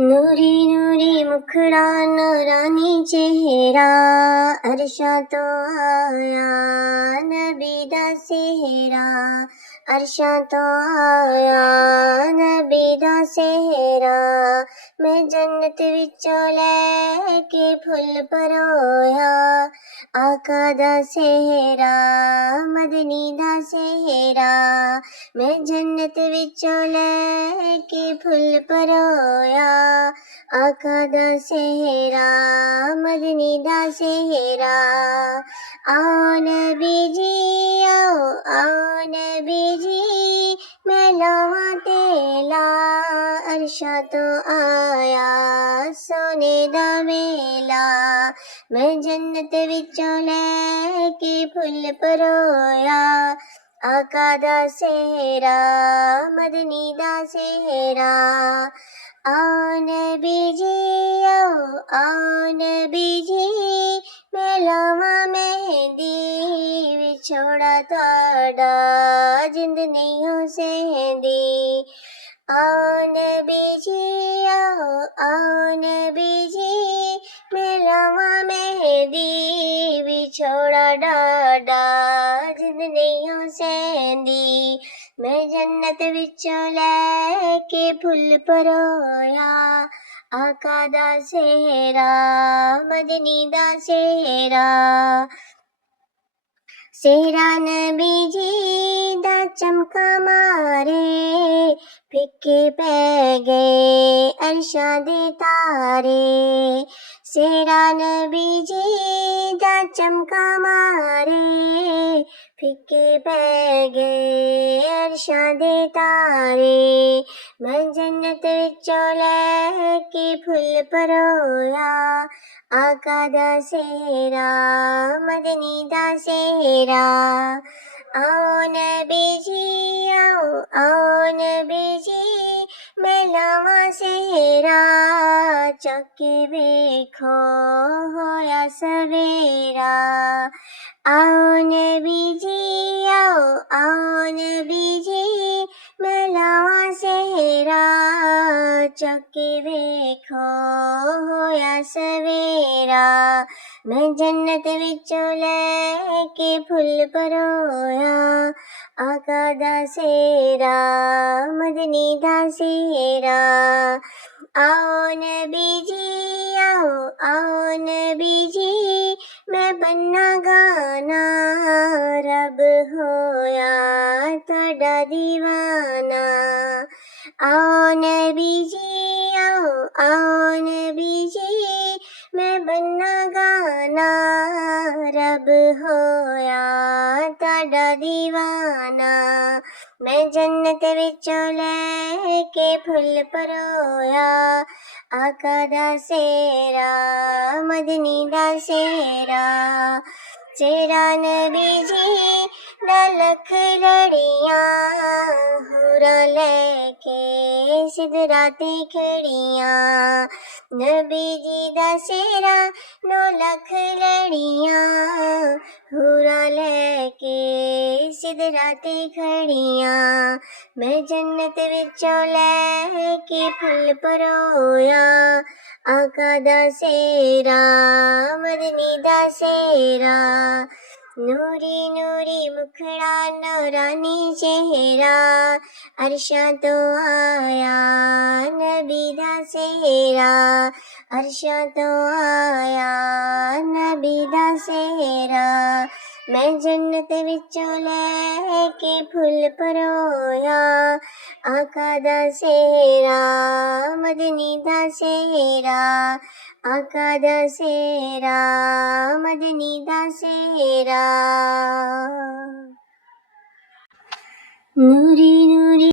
नूरी नूरी मुखड़ा नूरानी चेहरा, अरशा तो आया नबी दा सेहरा, अरशा तो आया नबी दा सेहरा। मैं जन्नत विचों लैके फुल परोया, आका दा सेहरा मदनी दा सेहरा। मैं जन्नत विचों लैके फुल परोया, आका दा सेहरा मदनी दा सेहरा। आओ नबी जी आओ नबी जी, मैं लावां तेला, अरशा तो आया सोने दा मेला। मैं जन्नत विचों लैके फुल परोया, आका दा सेहरा मदनी दा सेहरा। आओ नबी जी आओ नबी जी, मैं लावां मेहंदी, विछोड़ा तुहाडा जिंद नहीं हो सेंदी। आओ नबी जी आओ नबी जी, मैं लावां मेहंदी, विछोड़ा डाडा जिंद नहीं हो सेंदी। मैं जन्नत विचों लैके फुल परोया, आका दा सेहरा मदनी दा सेहरा। सेहरा नबी जी दा चमका मारे, फिक्के पै गए अरशा दे तारे। सेहरा नबी जी दा चमका मारे, फिक्के पै गए अरशा दे तारे। मैं जन्नत विचों लैके फुल परोया, आका दा सेहरा मदनी दा सेहरा। आओ नबी जी आओ नबी जी, मैं लावां सेहरा, चक्के वेखो होया सवेरा। आओ नबी जी आओ नबी जी, मैं लावां सेहरा, चक्के वेखो होया सवेरा। मैं जन्नत विचों लैके फुल परोया, आका दा सेहरा मदनी दा सेहरा। आओ नबी जी आओ नबी जी, मैं बन्ना गाना, रब होया तुहाडा दीवाना। आओ नबी जी आओ नबी जी, मैं बन्ना गाना, रब होया तुहाडा दीवाना। मैं जन्नत विचों लैके फुल परोया, आका दा सेहरा मदनी दा सेहरा। सेहरा नबी जी दा लख लड़ियां, हुरा लैके सिदरा ते खड़ियां। नबी जी दा सेहरा 9 लख लड़ियां, हुरा लैके सिदरा ते खड़ियां। मैं जन्नत विचों लैके फुल परोया, आका दा सेहरा मदनी दा सेहरा। नूरी नूरी मुखड़ा नूरानी चेहरा, अरशा तो आया नबी दा सेहरा, अरशा तो आया नबी दा सेहरा। मैं जन्नत विचों लैके फुल परोया, आका दा सेहरा मदनी दा सेहरा। आका दा सेहरा मदनी दा सेहरा। नूरी नूरी